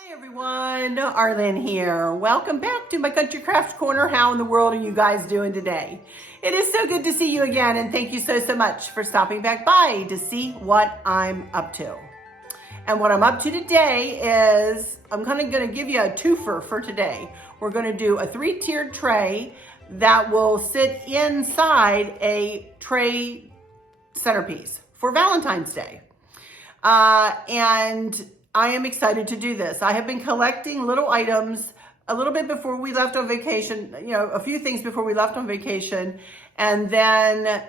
Hi everyone, Arlene here. Welcome back to my Country Crafts Corner. How in the world are you guys doing today? It is so good to see you again, and thank you so much for stopping back by to see what I'm up to. And what I'm up to today is I'm kind of going to give you a twofer for today. We're going to do a 3-tiered tray that will sit inside a tray centerpiece for Valentine's Day. And I am excited to do this. I have been collecting little items a little bit before we left on vacation, a few things before we left on vacation. And then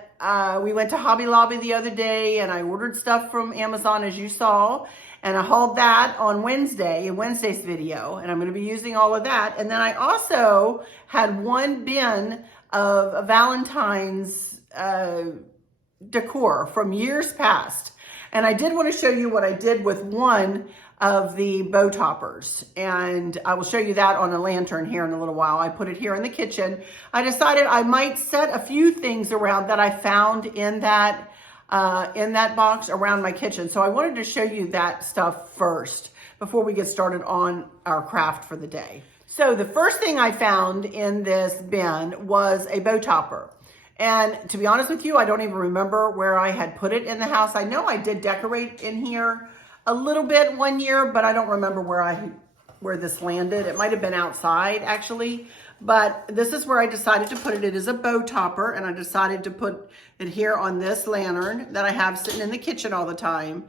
we went to Hobby Lobby the other day and I ordered stuff from Amazon, as you saw. And I hauled that on Wednesday, in Wednesday's video. And I'm going to be using all of that. And then I also had one bin of Valentine's decor from years past. And I did want to show you what I did with one of the bow toppers. And I will show you that on a lantern here in a little while. I put it here in the kitchen. I decided I might set a few things around that I found in that box around my kitchen. So I wanted to show you that stuff first before we get started on our craft for the day. So the first thing I found in this bin was a bow topper. And to be honest with you, I don't even remember where I had put it in the house. I know I did decorate in here a little bit one year, but I don't remember where this landed. It might have been outside actually, but this is where I decided to put it. It is a bow topper, and I decided to put it here on this lantern that I have sitting in the kitchen all the time.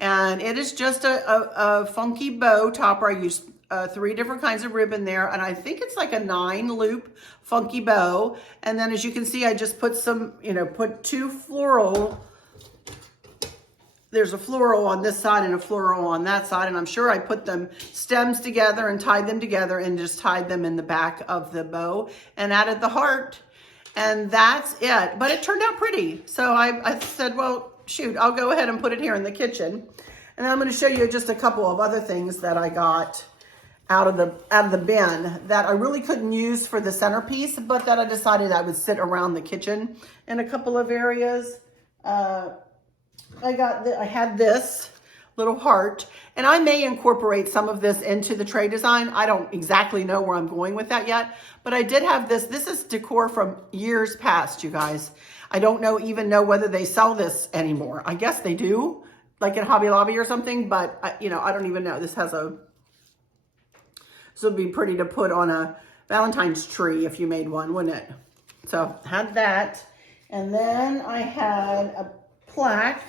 And it is just a funky bow topper. I used 3 different kinds of ribbon there, and I think it's like a 9-loop funky bow. And then as you can see, I just put some, put 2 floral. There's a floral on this side and a floral on that side, and I'm sure I put them stems together and tied them together and just tied them in the back of the bow and added the heart, and that's it. But it turned out pretty, so I said, well, shoot, I'll go ahead and put it here in the kitchen. And I'm going to show you just a couple of other things that I got out of the bin that I really couldn't use for the centerpiece, but that I decided I would sit around the kitchen in a couple of areas. I had this little heart, and I may incorporate some of this into the tray design. I don't exactly know where I'm going with that yet, but I did have this. This is decor from years past, you guys. I don't even know whether they sell this anymore. I guess they do, like in Hobby Lobby or something, but I don't even know. This would be pretty to put on a Valentine's tree if you made one, wouldn't it? So had that. And then I had a plaque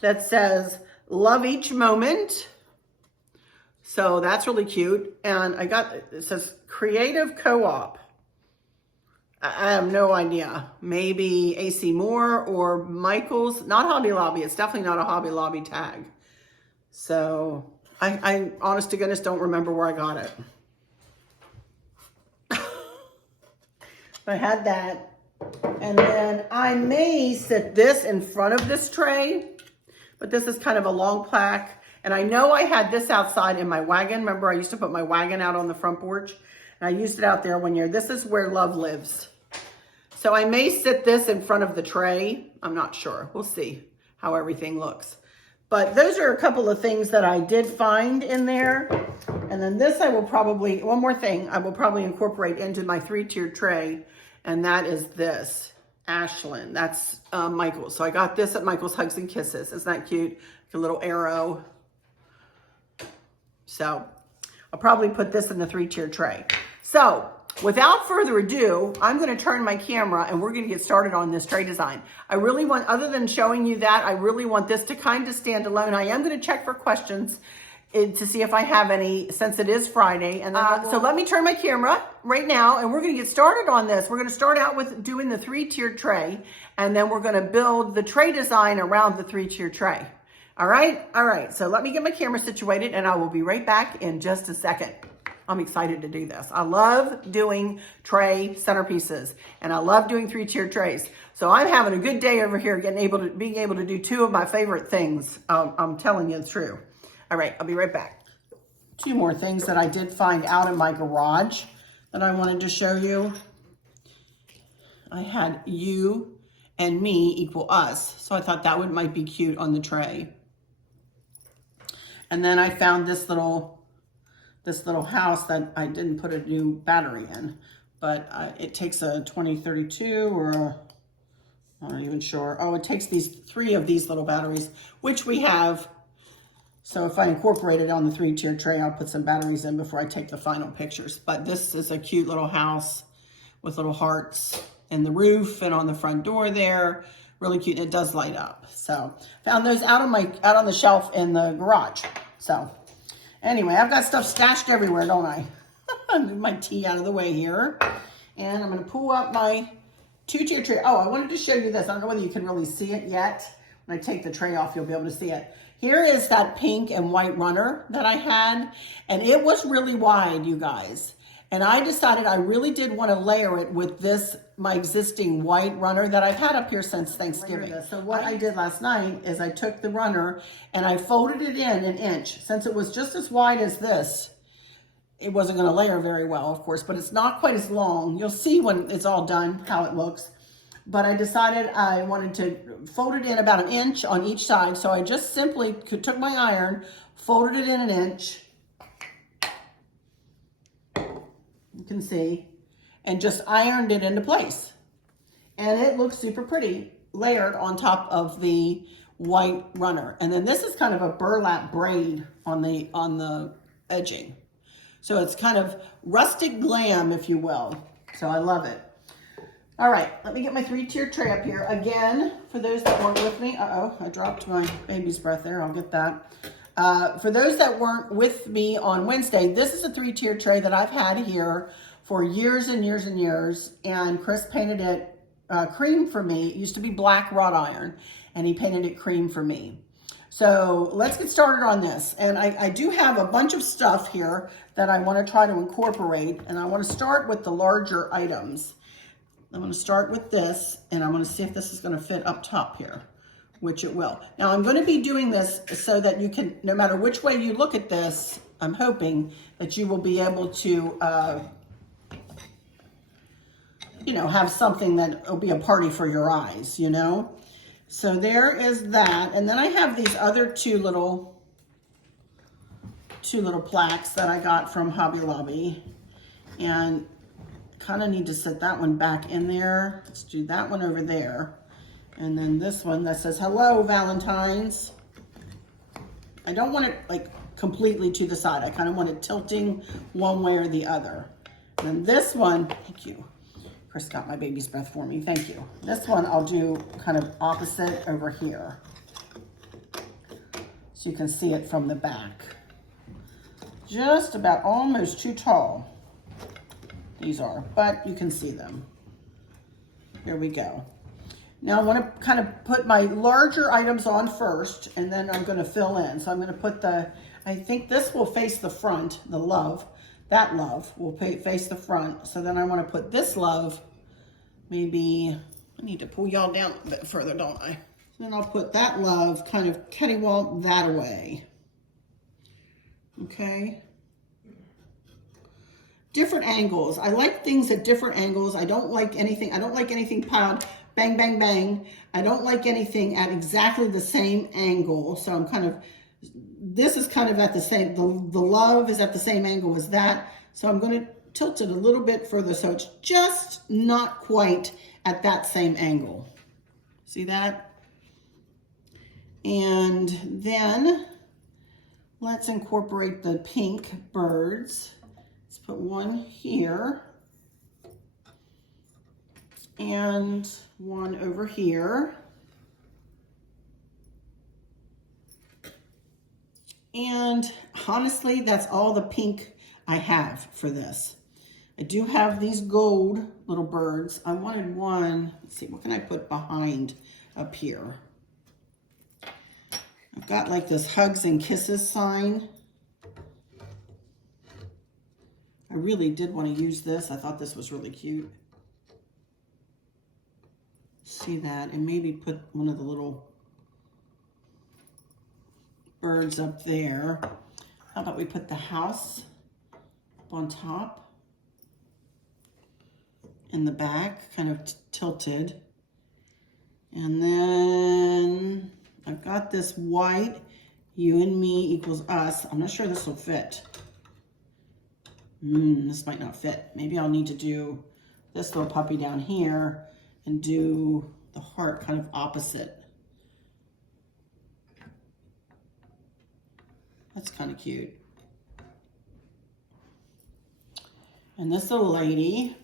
that says, "Love each moment." So that's really cute. And it says Creative Co-op. I have no idea. Maybe AC Moore or Michael's. Not Hobby Lobby. It's definitely not a Hobby Lobby tag. So I honest to goodness don't remember where I got it. I had that. And then I may sit this in front of this tray, but this is kind of a long plaque. And I know I had this outside in my wagon. Remember, I used to put my wagon out on the front porch, and I used it out there one year. This is where love lives. So I may sit this in front of the tray. I'm not sure. We'll see how everything looks. But those are a couple of things that I did find in there. And then this one more thing, I will probably incorporate into my 3-tiered tray. And that is this, Ashland. That's Michael's. So I got this at Michael's Hugs and Kisses. Isn't that cute? A little arrow. So I'll probably put this in the 3-tiered tray. So without further ado, I'm going to turn my camera and we're going to get started on this tray design. I really want, other than showing you that, I really want this to kind of stand alone. I am going to check for questions to see if I have any, since it is Friday. And then so let me turn my camera right now and we're going to get started on this. We're going to start out with doing the 3-tiered tray, and then we're going to build the tray design around the 3-tiered tray. All right. So let me get my camera situated and I will be right back in just a second. I'm excited to do this. I love doing tray centerpieces and I love doing 3-tiered trays. So I'm having a good day over here being able to do 2 of my favorite things. I'm telling you it's true. All right, I'll be right back. 2 more things that I did find out in my garage that I wanted to show you. I had you and me equal us, so I thought that might be cute on the tray. And then I found this little this little house that I didn't put a new battery in, but it takes a 2032 or a, I'm not even sure. Oh, it takes these 3 of these little batteries, which we have. So if I incorporate it on the 3-tier tray, I'll put some batteries in before I take the final pictures. But this is a cute little house with little hearts in the roof and on the front door there. Really cute. It does light up. So found those out on the shelf in the garage. So anyway, I've got stuff stashed everywhere, don't I? Move my tea out of the way here. And I'm going to pull up my 2-tier tray. Oh, I wanted to show you this. I don't know whether you can really see it yet. When I take the tray off, you'll be able to see it. Here is that pink and white runner that I had, and it was really wide, you guys. And I decided I really did want to layer it with this, my existing white runner that I've had up here since Thanksgiving. So what I did last night is I took the runner and I folded it in an inch. Since it was just as wide as this, it wasn't going to layer very well, of course, but it's not quite as long. You'll see when it's all done how it looks. But I decided I wanted to fold it in about an inch on each side. So I just simply took my iron, folded it in an inch. You can see, and just ironed it into place. And it looks super pretty, layered on top of the white runner. And then this is kind of a burlap braid on the edging. So it's kind of rustic glam, if you will. So I love it. All right, let me get my 3-tier tray up here. Again, for those that weren't with me, I dropped my baby's breath there. I'll get that. For those that weren't with me on Wednesday, this is a 3-tier tray that I've had here for years and years and years. And Chris painted it cream for me. It used to be black wrought iron, and he painted it cream for me. So let's get started on this. And I do have a bunch of stuff here that I want to try to incorporate. And I want to start with the larger items. I'm going to start with this, and I'm going to see if this is going to fit up top here, which it will. Now, I'm going to be doing this so that you can, no matter which way you look at this, I'm hoping that you will be able to, you know, have something that will be a party for your eyes, you know. So there is that. And then I have these other two little plaques that I got from Hobby Lobby, and kind of need to set that one back in there. Let's do that one over there. And then this one that says, hello, Valentines. I don't want it like completely to the side. I kind of want it tilting one way or the other. And then this one, thank you. Chris got my baby's breath for me, thank you. This one I'll do kind of opposite over here, so you can see it from the back. Just about almost too tall. These are, but you can see them. Here we go. Now I want to kind of put my larger items on first, and then I'm going to fill in. So I'm going to put I think this will face the front, the love. That love will face the front. So then I want to put this love, maybe, I need to pull y'all down a bit further, don't I? Then I'll put that love kind of catty-walt that way. Okay. Different angles. I like things at different angles. I don't like anything piled bang, bang, bang. I don't like anything at exactly the same angle. So I'm kind of, this is kind of at the same, the love is at the same angle as that. So I'm going to tilt it a little bit further so it's just not quite at that same angle. See that? And then let's incorporate the pink birds. Let's put one here and one over here. And honestly, that's all the pink I have for this. I do have these gold little birds. I wanted one, let's see, what can I put behind up here? I've got like this hugs and kisses sign. I really did want to use this. I thought this was really cute. See that? And maybe put one of the little birds up there. How about we put the house up on top? In the back, kind of tilted. And then I've got this white, you and me equals us. I'm not sure this will fit. This might not fit. Maybe I'll need to do this little puppy down here and do the heart kind of opposite. That's kind of cute. And this little lady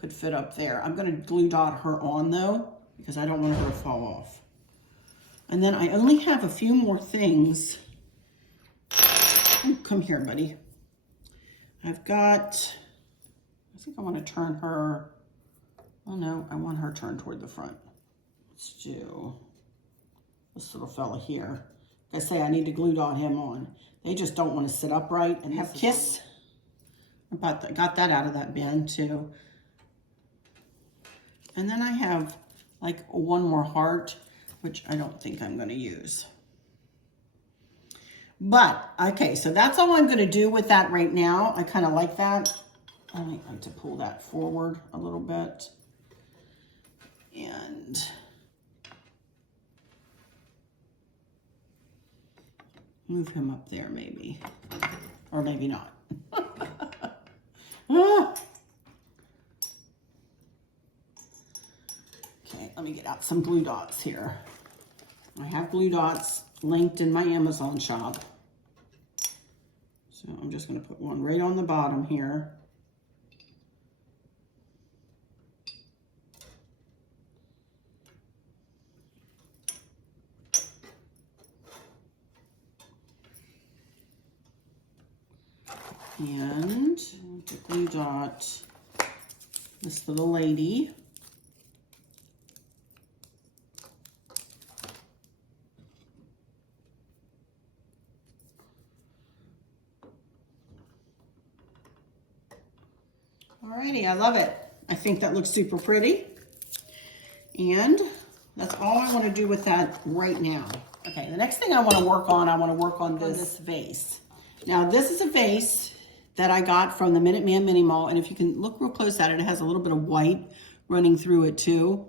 could fit up there. I'm gonna glue dot her on though, because I don't want her to fall off. And then I only have a few more things. Oh, come here, buddy. I've got, I think I want to turn her, oh no, I want her turned toward the front. Let's do this little fella here. Like I say, I need to glue dot him on. They just don't want to sit upright. And have Kiss. Got that out of that bin too. And then I have like one more heart, which I don't think I'm going to use. But, okay, so that's all I'm going to do with that right now. I kind of like that. I might like to pull that forward a little bit. And move him up there maybe. Or maybe not. Ah. Okay, let me get out some glue dots here. I have glue dots linked in my Amazon shop. So I'm just going to put one right on the bottom here. And the glue dot this little lady. Alrighty, I love it. I think that looks super pretty. And that's all I want to do with that right now. Okay, the next thing I want to work on this vase. Now this is a vase that I got from the Minuteman Mini Mall, and if you can look real close at it, it has a little bit of white running through it too.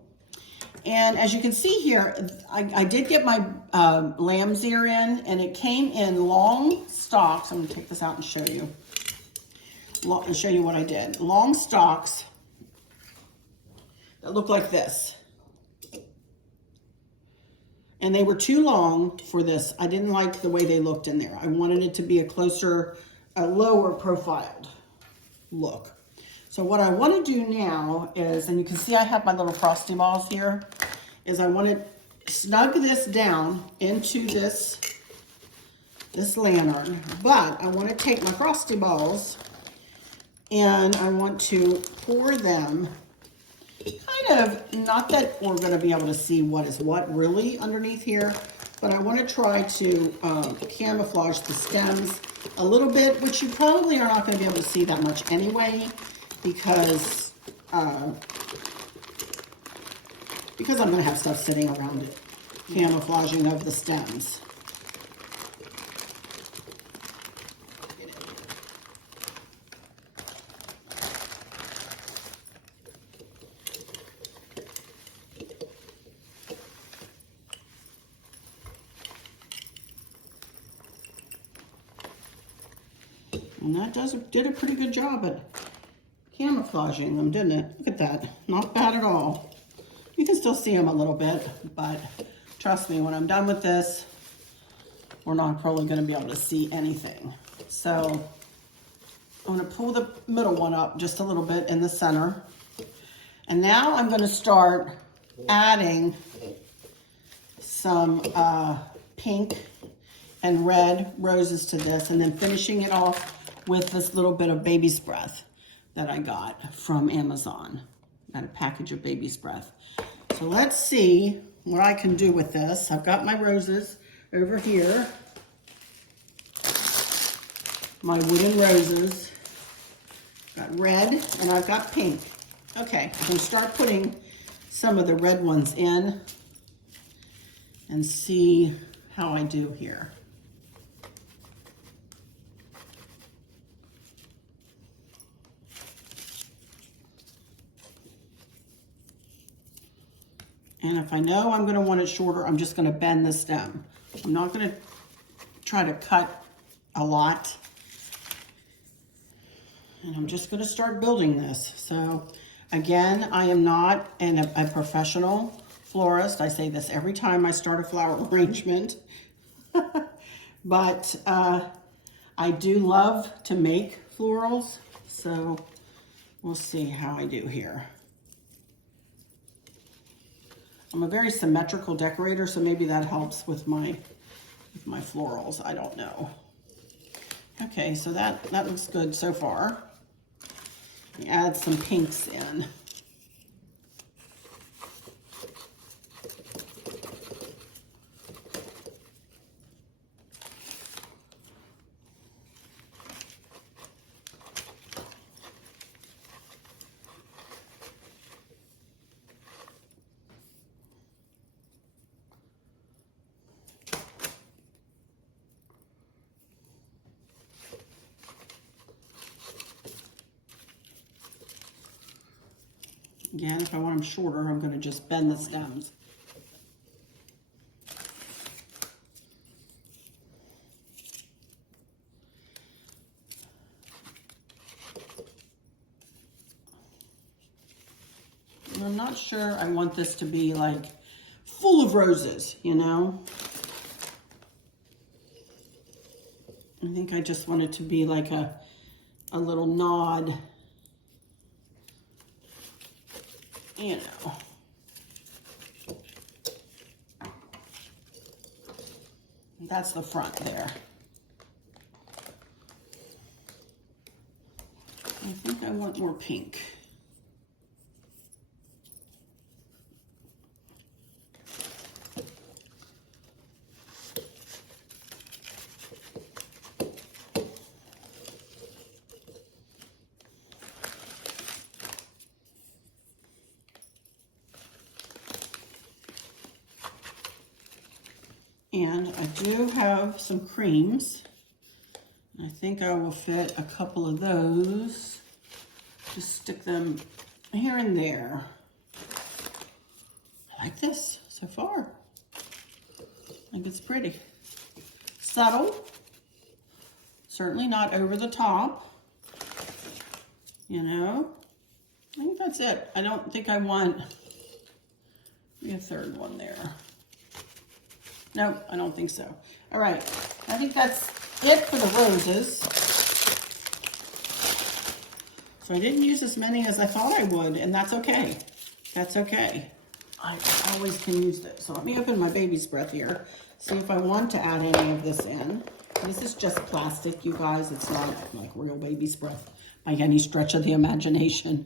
And as you can see here, I did get my lamb's ear in, and it came in long stalks. I'm going to take this out and show you. And show you what I did. Long stalks that look like this. And they were too long for this. I didn't like the way they looked in there. I wanted it to be a lower profiled look. So what I want to do now is, and you can see I have my little frosty balls here, is I want to snug this down into this lantern, but I want to take my frosty balls and I want to pour them kind of, not that we're going to be able to see what is what really underneath here, but I want to try to camouflage the stems a little bit, which you probably are not going to be able to see that much anyway, because I'm going to have stuff sitting around it, camouflaging of the stems. And that did a pretty good job at camouflaging them, didn't it? Look at that. Not bad at all. You can still see them a little bit, but trust me, when I'm done with this, we're not probably going to be able to see anything. So I'm going to pull the middle one up just a little bit in the center. And now I'm going to start adding some pink and red roses to this, and then finishing it off with this little bit of baby's breath that I got from Amazon. Got a package of baby's breath. So let's see what I can do with this. I've got my roses over here. My wooden roses. Got red and I've got pink. Okay, I'm gonna start putting some of the red ones in and see how I do here. And if I know I'm going to want it shorter, I'm just going to bend the stem. I'm not going to try to cut a lot And I'm just going to start building this. So again, I am not a professional florist. I say this every time I start a flower arrangement. But I do love to make florals. So we'll see how I do here. I'm a very symmetrical decorator, so maybe that helps with my florals. I don't know. Okay, so that looks good so far. Add some pinks in. Again, if I want them shorter, I'm going to just bend the stems. And I'm not sure I want this to be like full of roses, you know? I think I just want it to be like a little nod. You know, that's the front there. I think I want more pink. And I do have some creams. I think I will fit a couple of those. Just stick them here and there. I like this so far. I think it's pretty. Subtle. Certainly not over the top. You know? I think that's it. I don't think I want maybe a third one there. No, I don't think so. All right, I think that's it for the roses. So I didn't use as many as I thought I would, and that's okay. That's okay. I always can use this. So let me open my baby's breath here, see if I want to add any of this in. This is just plastic, you guys. It's not like real baby's breath by any stretch of the imagination.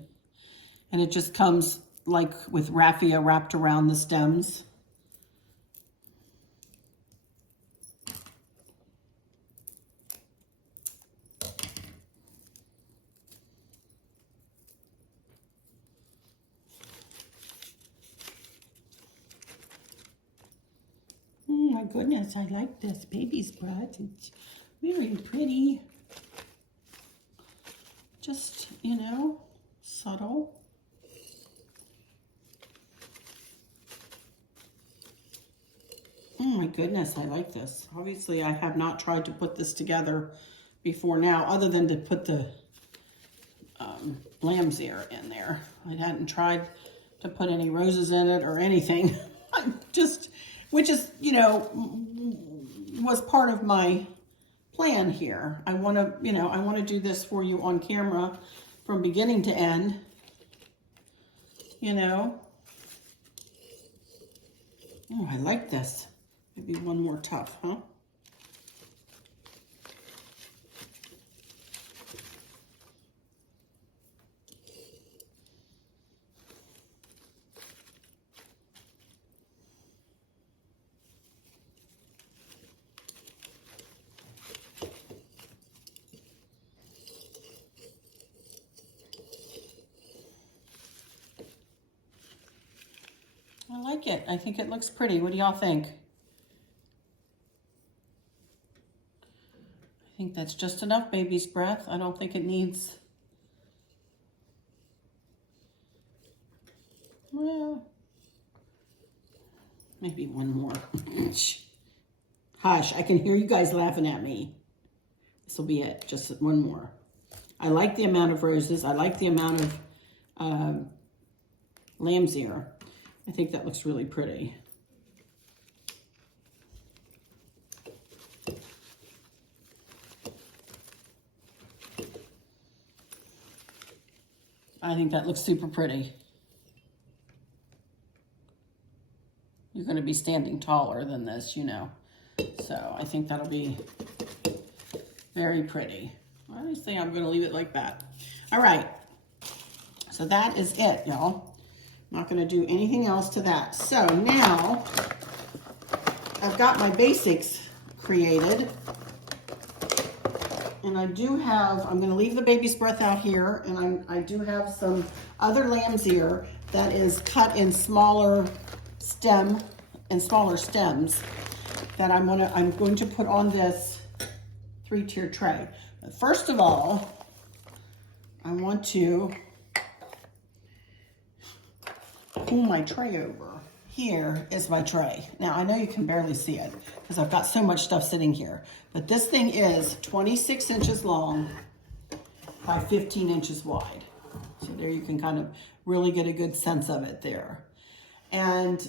And it just comes like with raffia wrapped around the stems. Oh my goodness, I like this baby's breath. It's very pretty. Just, you know, subtle. Oh my goodness, I like this. Obviously, I have not tried to put this together before now, other than to put the lamb's ear in there. I hadn't tried to put any roses in it or anything. I just, which is, you know, was part of my plan here. I want to, you know, I want to do this for you on camera from beginning to end, you know. Oh, I like this. Maybe one more tuck, huh? I like it. I think it looks pretty. What do y'all think? I think that's just enough baby's breath. I don't think it needs, well, maybe one more. Hush, I can hear you guys laughing at me. This will be it, just one more. I like the amount of roses. I like the amount of lamb's ear. I think that looks really pretty. I think that looks super pretty. You're going to be standing taller than this, you know. So I think that'll be very pretty. I think I'm going to leave it like that. All right. So that is it, y'all. I'm not going to do anything else to that. So now I've got my basics created. And I do have, I'm going to leave the baby's breath out here, and I do have some other lamb's ear that is cut in smaller stems that I'm going to put on this 3-tier tray. But first of all, I want to pull my tray over. Here is my tray. Now, I know you can barely see it because I've got so much stuff sitting here, but this thing is 26 inches long by 15 inches wide. So there you can kind of really get a good sense of it there. And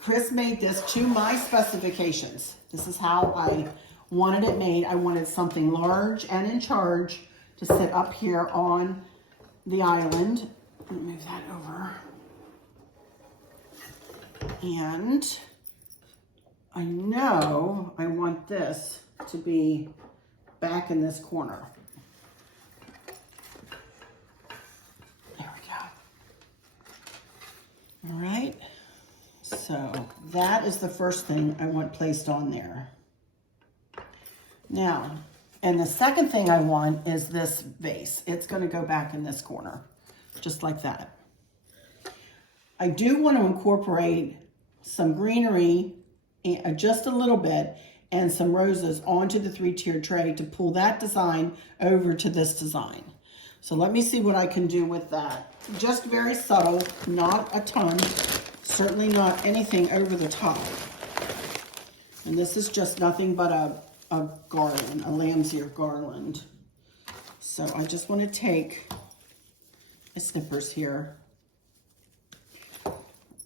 Chris made this to my specifications. This is how I wanted it made. I wanted something large and in charge to sit up here on the island. Let me move that over. And I know I want this to be back in this corner. There we go. All right. So that is the first thing I want placed on there. Now, and the second thing I want is this vase. It's going to go back in this corner, just like that. I do want to incorporate some greenery, just a little bit, and some roses onto the 3-tier tray to pull that design over to this design. So let me see what I can do with that. Just very subtle, not a ton, certainly not anything over the top. And this is just nothing but a garland, a lamb's ear garland. So I just want to take my snippers here.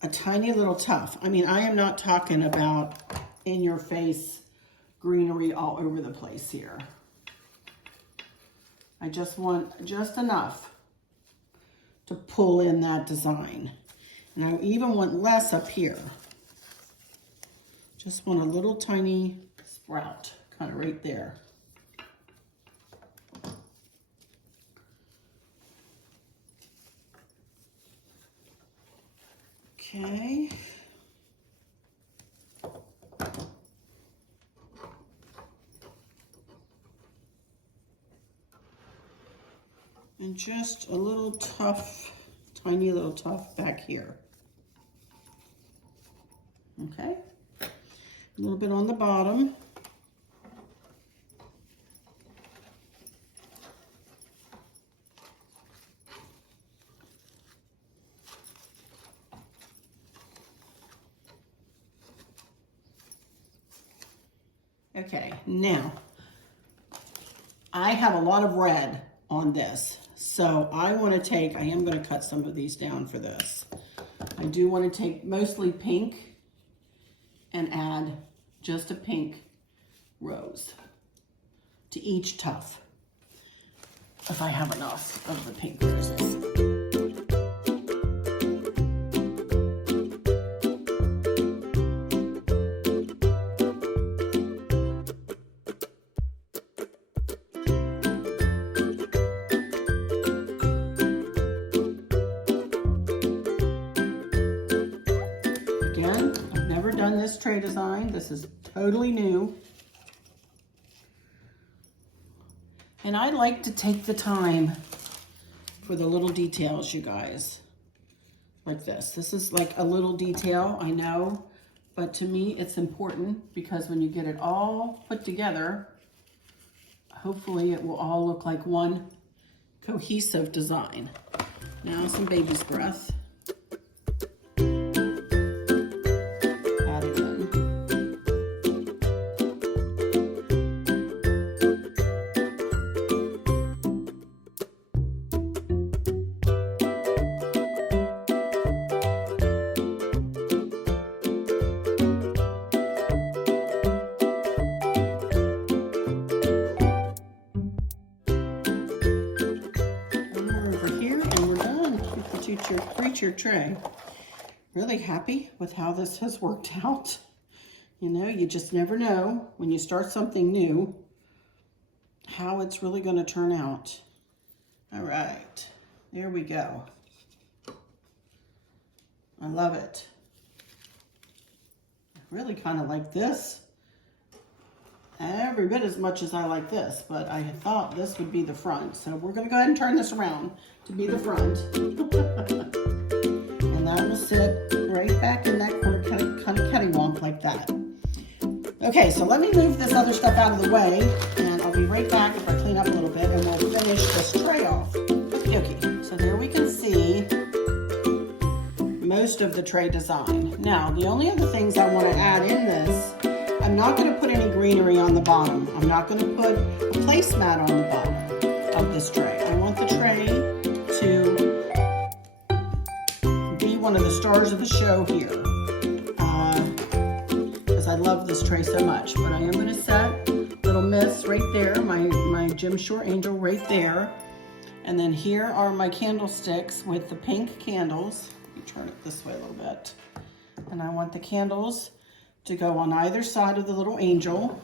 A tiny little tuft. I mean, I am not talking about in-your-face greenery all over the place here. I just want just enough to pull in that design. And I even want less up here. Just want a little tiny sprout, kind of right there. Okay. And just a little tuft, tiny little tuft back here. Okay. A little bit on the bottom. Okay, now, I have a lot of red on this, so I am going to cut some of these down for this. I do want to take mostly pink and add just a pink rose to each tuft, if I have enough of the pink roses. This tray design. This is totally new. And I like to take the time for the little details, you guys. Like this. This is like a little detail, I know, but to me it's important because when you get it all put together, hopefully it will all look like one cohesive design. Now some baby's breath. your tray. Really happy with how this has worked out. You know, you just never know when you start something new how it's really going to turn out. All right, there we go. I love it. I really kind of like this every bit as much as I like this, but I thought this would be the front. So we're going to go ahead and turn this around to be the front. And that will sit right back in that corner, kind of catty-wonk like that. Okay, so let me move this other stuff out of the way, and I'll be right back if I clean up a little bit, and we'll finish this tray off. Okay, so there we can see most of the tray design. Now, the only other things I want to add in this, I'm not going to put any greenery on the bottom. I'm not going to put a placemat on the bottom of this tray. I want the tray to be one of the stars of the show here. I love this tray so much, but I am going to set little Miss right there, my Gem Shore Angel right there. And then here are my candlesticks with the pink candles. Let me turn it this way a little bit. And I want the candles to go on either side of the little angel.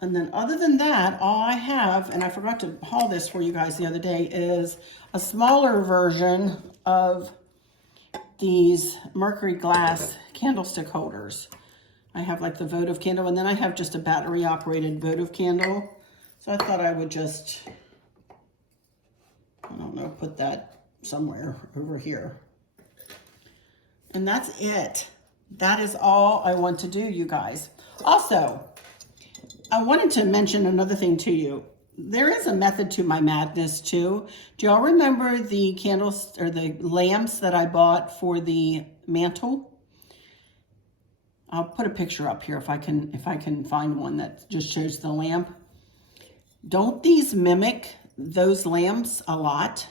And then other than that, all I have, and I forgot to haul this for you guys the other day, is a smaller version of these mercury glass candlestick holders. I have like the votive candle, and then I have just a battery operated votive candle. So I thought I would just, I don't know, put that somewhere over here. And that's it. That is all I want to do, you guys. Also, I wanted to mention another thing to you. There is a method to my madness too. Do y'all remember the candles or the lamps that I bought for the mantle? I'll put a picture up here if I can find one that just shows the lamp. Don't these mimic those lamps a lot?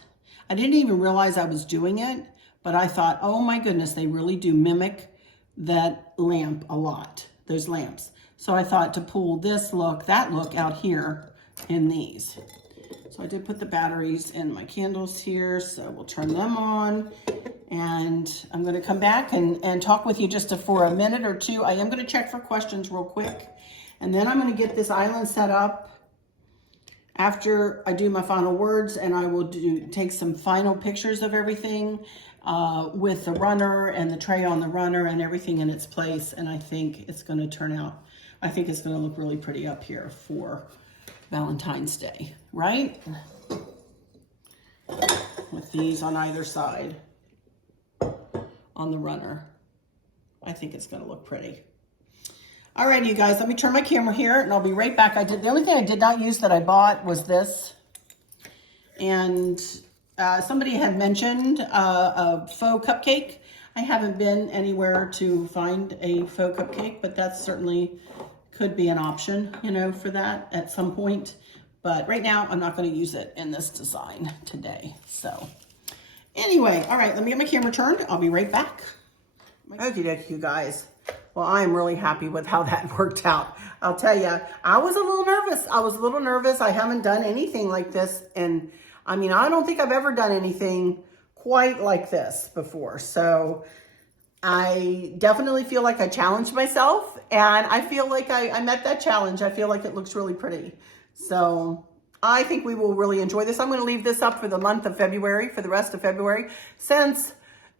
I didn't even realize I was doing it, but I thought, oh my goodness, they really do mimic that lamp a lot, those lamps. So I thought to pull this look, that look out here in these. So I did put the batteries in my candles here, so we'll turn them on, and I'm going to come back and talk with you just for a minute or two. I am going to check for questions real quick, and then I'm going to get this island set up after I do my final words, and I will take some final pictures of everything with the runner and the tray on the runner and everything in its place, and I think it's going to turn out, I think it's going to look really pretty up here for Valentine's Day, right? With these on either side on the runner. I think it's going to look pretty. All right, you guys, let me turn my camera here and I'll be right back. The only thing I did not use that I bought was this. And somebody had mentioned a faux cupcake. I haven't been anywhere to find a faux cupcake, but that's certainly could be an option, you know, for that at some point. But right now, I'm not going to use it in this design today. So anyway, all right, let me get my camera turned. I'll be right back. Okie dokie, you guys. Well, I am really happy with how that worked out. I'll tell you, I was a little nervous. I haven't done anything like this. And I mean, I don't think I've ever done anything quite like this before. So I definitely feel like I challenged myself, and I feel like I met that challenge. I feel like it looks really pretty. So I think we will really enjoy this. I'm going to leave this up for the month of February, for the rest of February, since,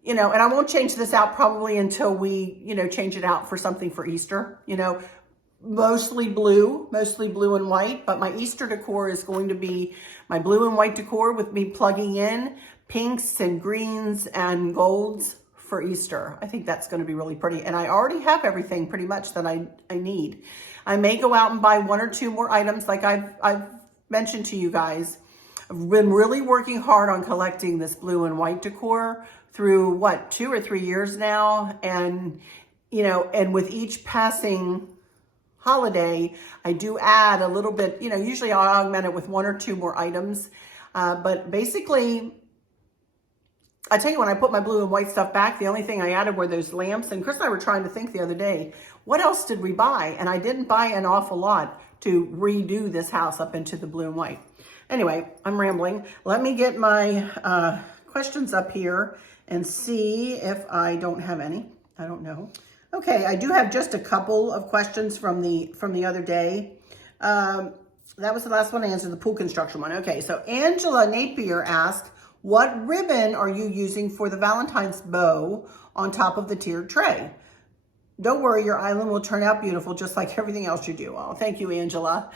you know, and I won't change this out probably until we, you know, change it out for something for Easter, you know, mostly blue and white, but my Easter decor is going to be my blue and white decor with me plugging in pinks and greens and golds for Easter. I think that's going to be really pretty. And I already have everything pretty much that I need. I may go out and buy one or two more items like I've mentioned to you guys. I've been really working hard on collecting this blue and white decor through what, 2 or 3 years now. And, you know, and with each passing holiday, I do add a little bit, you know, usually I'll augment it with 1 or 2 more items. But basically, I tell you, when I put my blue and white stuff back, the only thing I added were those lamps. And Chris and I were trying to think the other day, what else did we buy? And I didn't buy an awful lot to redo this house up into the blue and white. Anyway, I'm rambling. Let me get my questions up here and see if I don't have any. I don't know. Okay, I do have just a couple of questions from the other day. That was the last one I answered, the pool construction one. Okay, so Angela Napier asked, what ribbon are you using for the Valentine's bow on top of the tiered tray? Don't worry, your island will turn out beautiful just like everything else you do. Oh, thank you, Angela.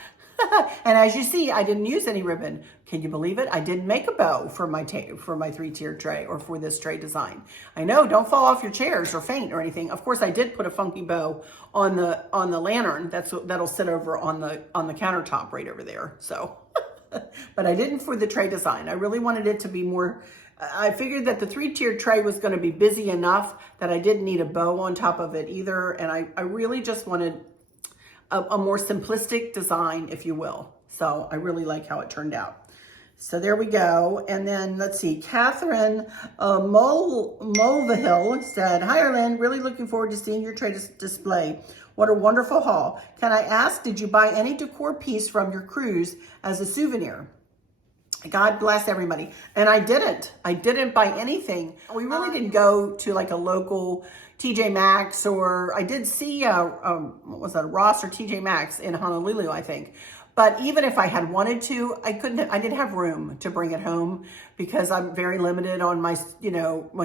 And as you see, I didn't use any ribbon. Can you believe it? I didn't make a bow for my 3-tiered tray or for this tray design. I know, don't fall off your chairs or faint or anything. Of course, I did put a funky bow on the lantern. That'll sit over on the countertop right over there. So, but I didn't for the tray design. I really wanted it to be more. I figured that the 3-tiered tray was going to be busy enough that I didn't need a bow on top of it either. And I really just wanted a more simplistic design, if you will. So I really like how it turned out. So there we go. And then let's see, Catherine Mulvihill said, hi, Arlene, really looking forward to seeing your tray display. What a wonderful haul. Can I ask, did you buy any decor piece from your cruise as a souvenir? God bless everybody. And I didn't buy anything. We really didn't go to like a local TJ Maxx, or I did see what was that, Ross or TJ Maxx in Honolulu, I think. But even if I had wanted to, I didn't have room to bring it home because I'm very limited on my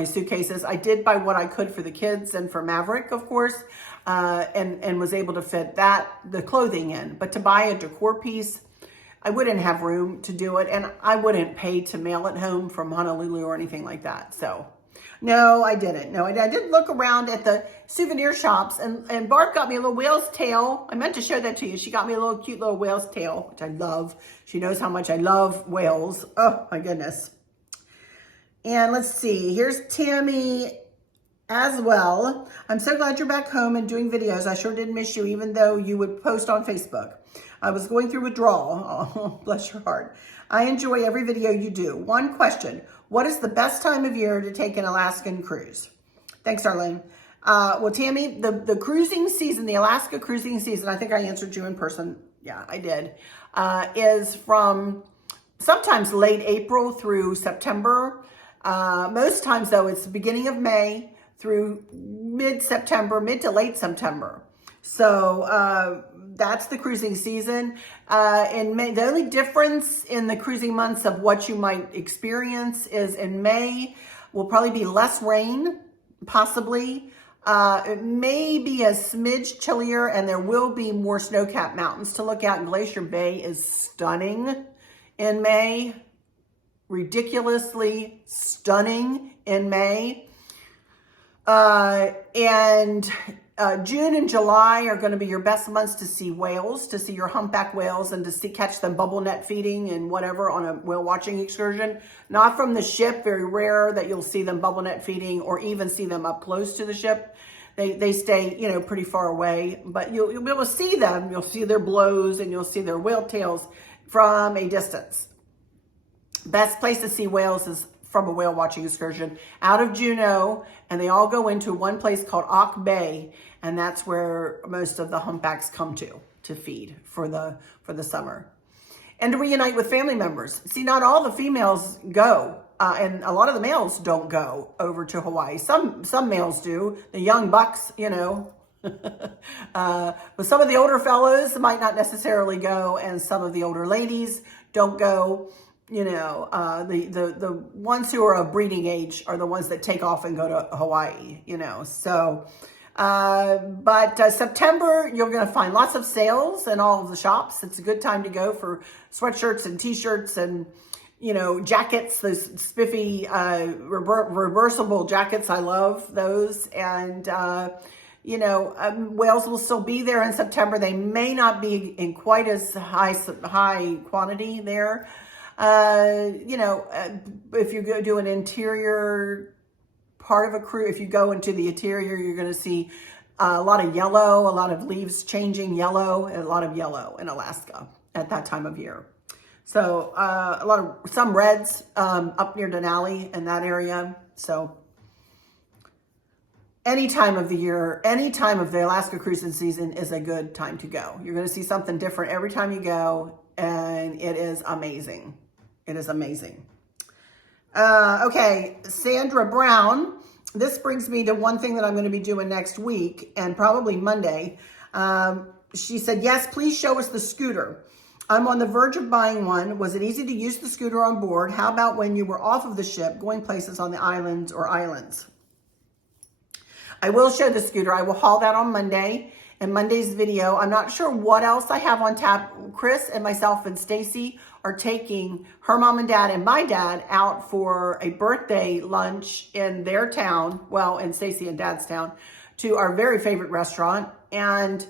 suitcases. I did buy what I could for the kids and for Maverick, of course, and was able to fit the clothing in. But to buy a decor piece, I wouldn't have room to do it, and I wouldn't pay to mail it home from Honolulu or anything like that. So no, I didn't. No, I did look around at the souvenir shops, and Barb got me a little whale's tail. I meant to show that to you. She got me a little cute little whale's tail, which I love. She knows how much I love whales. Oh my goodness. And let's see, here's Tammy as well. I'm so glad you're back home and doing videos. I sure did miss you, even though you would post on Facebook. I was going through withdrawal. Oh, bless your heart. I enjoy every video you do. One question. What is the best time of year to take an Alaskan cruise? Thanks, Arlene. Well, Tammy, the cruising season, the Alaska cruising season, I think I answered you in person. Yeah, I did. Is from sometimes late April through September. Most times, though, it's the beginning of May through mid-September, mid to late September. So that's the cruising season. In May, the only difference in the cruising months of what you might experience is in May will probably be less rain, possibly. It may be a smidge chillier, and there will be more snow-capped mountains to look at. Glacier Bay is stunning in May, ridiculously stunning in May. June and July are going to be your best months to see whales, to see your humpback whales, and to catch them bubble net feeding and whatever on a whale watching excursion. Not from the ship, very rare that you'll see them bubble net feeding or even see them up close to the ship. They stay, pretty far away, but you'll be able to see them. You'll see their blows and you'll see their whale tails from a distance. Best place to see whales is from a whale watching excursion out of Juneau, and they all go into one place called Auk Bay, and that's where most of the humpbacks come to feed for the summer and to reunite with family members. See, not all the females go, and a lot of the males don't go over to Hawaii. Some males do, the young bucks, but some of the older fellows might not necessarily go, and some of the older ladies don't go. The ones who are of breeding age are the ones that take off and go to Hawaii, so, but September, you're going to find lots of sales in all of the shops. It's a good time to go for sweatshirts and t-shirts and, jackets, those spiffy, reversible jackets. I love those. And, whales will still be there in September. They may not be in quite as high quantity there. If you go do an interior part of a cruise, if you go into the interior, you're going to see a lot of yellow, a lot of leaves changing yellow, and a lot of yellow in Alaska at that time of year. So some reds up near Denali in that area. So any time of the year, any time of the Alaska cruising season is a good time to go. You're going to see something different every time you go, and it is amazing. It is amazing. Okay, Sandra Brown. This brings me to one thing that I'm going to be doing next week and probably Monday. She said, yes, please show us the scooter. I'm on the verge of buying one. Was it easy to use the scooter on board? How about when you were off of the ship going places on the islands or islands? I will show the scooter. I will haul that on Monday in Monday's video. I'm not sure what else I have on tap. Chris and myself and Stacy are taking her mom and dad and my dad out for a birthday lunch in their town, well, in Stacy and Dad's town, to our very favorite restaurant. And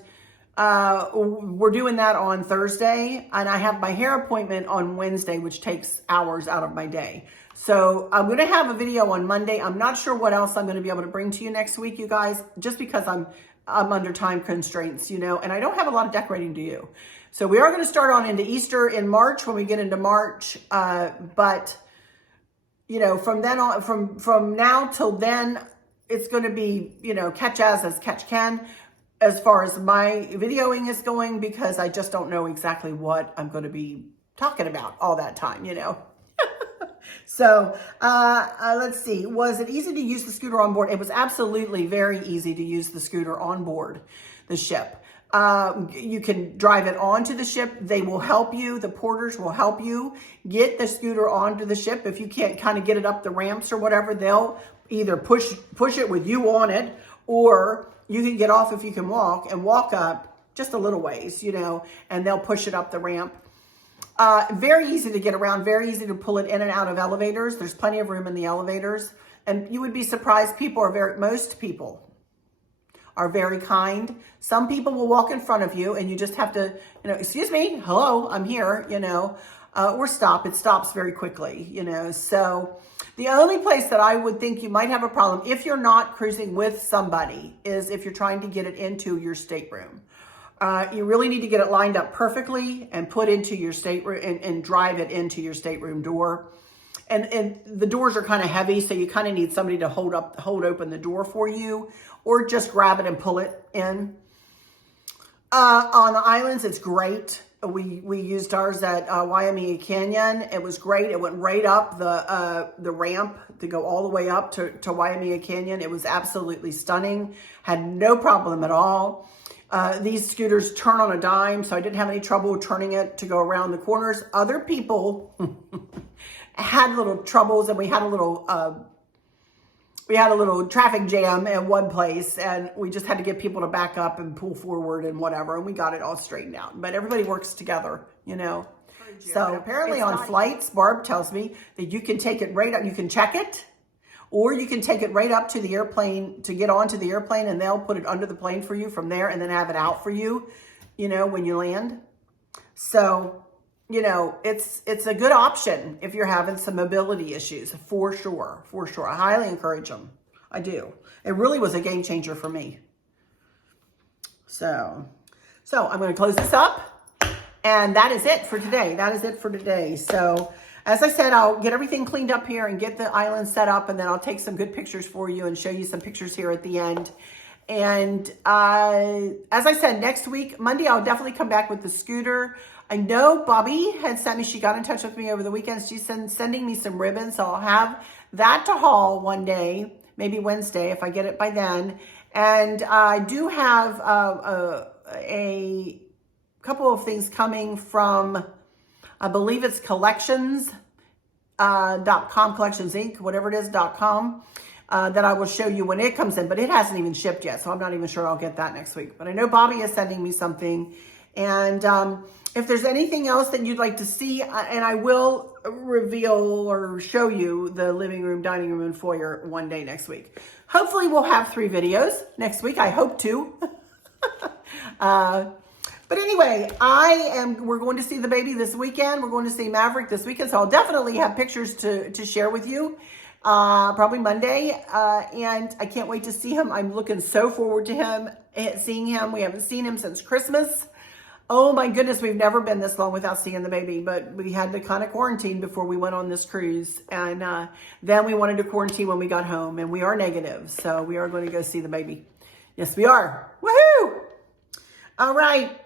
we're doing that on Thursday, and I have my hair appointment on Wednesday, which takes hours out of my day. So I'm going to have a video on Monday. I'm not sure what else I'm going to be able to bring to you next week, you guys, just because I'm under time constraints, you know, and I don't have a lot of decorating to do. So we are going to start on into Easter in March when we get into March. But, you know, from then on, from now till then, it's going to be, you know, catch as catch can as far as my videoing is going, because I just don't know exactly what I'm going to be talking about all that time, you know. So let's see. Was it easy to use the scooter on board? It was absolutely very easy to use the scooter on board the ship. You can drive it onto the ship. They will help you. The porters will help you get the scooter onto the ship. If you can't kind of get it up the ramps or whatever, they'll either push it with you on it, or you can get off if you can walk and walk up just a little ways, you know, and they'll push it up the ramp. Very easy to get around, very easy to pull it in and out of elevators. There's plenty of room in the elevators. And you would be surprised, most people are very kind. Some people will walk in front of you and you just have to, you know, excuse me, hello, I'm here, you know, or stop. It stops very quickly, you know. So the only place that I would think you might have a problem, if you're not cruising with somebody, is if you're trying to get it into your stateroom. You really need to get it lined up perfectly and put into your stateroom and drive it into your stateroom door. And the doors are kind of heavy, so you kind of need somebody to hold open the door for you, or just grab it and pull it in. On the islands, it's great. We used ours at Waimea Canyon. It was great. It went right up the ramp to go all the way up to Waimea Canyon. It was absolutely stunning. Had no problem at all. These scooters turn on a dime, so I didn't have any trouble turning it to go around the corners. Other people had little troubles, and we had a little traffic jam in one place, and we just had to get people to back up and pull forward and whatever, and we got it all straightened out. But everybody works together, you know. So apparently on flights, Barb tells me that you can take it right up, you can check it, or you can take it right up to the airplane to get onto the airplane, and they'll put it under the plane for you from there and then have it out for you, you know, when you land. So, you know, it's a good option if you're having some mobility issues, for sure, for sure. I highly encourage them. I do. It really was a game changer for me. So I'm going to close this up, and that is it for today. That is it for today. So as I said, I'll get everything cleaned up here and get the island set up, and then I'll take some good pictures for you and show you some pictures here at the end. And as I said, next week, Monday, I'll definitely come back with the scooter. I know Bobby had sent me, she got in touch with me over the weekend. She's sending me some ribbons, so I'll have that to haul one day, maybe Wednesday if I get it by then. And I do have a couple of things coming from, I believe it's collections.com, Collections Inc., whatever it is, .com, that I will show you when it comes in, but it hasn't even shipped yet, so I'm not even sure I'll get that next week. But I know Bobby is sending me something, and if there's anything else that you'd like to see, and I will reveal or show you the living room, dining room, and foyer one day next week. Hopefully we'll have 3 videos next week. I hope to. But anyway, we're going to see the baby this weekend. We're going to see Maverick this weekend. So I'll definitely have pictures to share with you, probably Monday. And I can't wait to see him. I'm looking so forward to seeing him. We haven't seen him since Christmas. Oh my goodness, we've never been this long without seeing the baby, but we had to kind of quarantine before we went on this cruise. And then we wanted to quarantine when we got home, and we are negative. So we are going to go see the baby. Yes, we are. Woohoo! All right.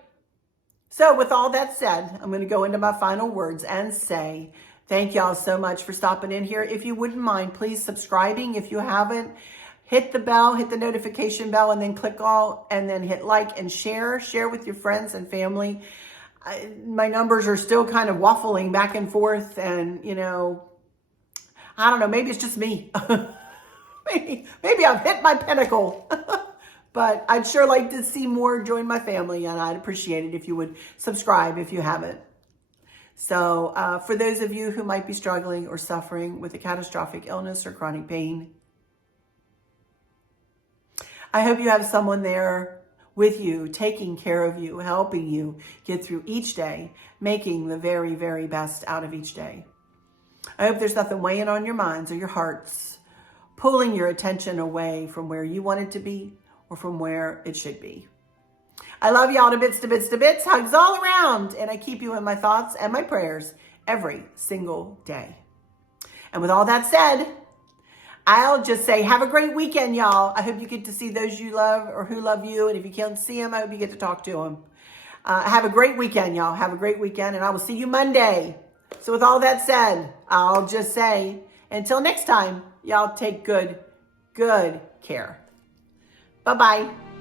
So with all that said, I'm going to go into my final words and say, Thank y'all so much for stopping in here. If you wouldn't mind, please subscribing if you haven't. Hit the bell, hit the notification bell, and then click all, and then hit like and share. Share with your friends and family. My numbers are still kind of waffling back and forth, and you know, I don't know, maybe it's just me. maybe I've hit my pinnacle. But I'd sure like to see more join my family, and I'd appreciate it if you would subscribe if you haven't. So for those of you who might be struggling or suffering with a catastrophic illness or chronic pain, I hope you have someone there with you, taking care of you, helping you get through each day, making the very, very best out of each day. I hope there's nothing weighing on your minds or your hearts, pulling your attention away from where you want it to be or from where it should be. I love y'all to bits, to bits, to bits. Hugs all around. And I keep you in my thoughts and my prayers every single day. And with all that said, I'll just say, have a great weekend, y'all. I hope you get to see those you love or who love you. And if you can't see them, I hope you get to talk to them. Have a great weekend, y'all. Have a great weekend. And I will see you Monday. So with all that said, I'll just say, until next time, y'all take good care. Bye-bye.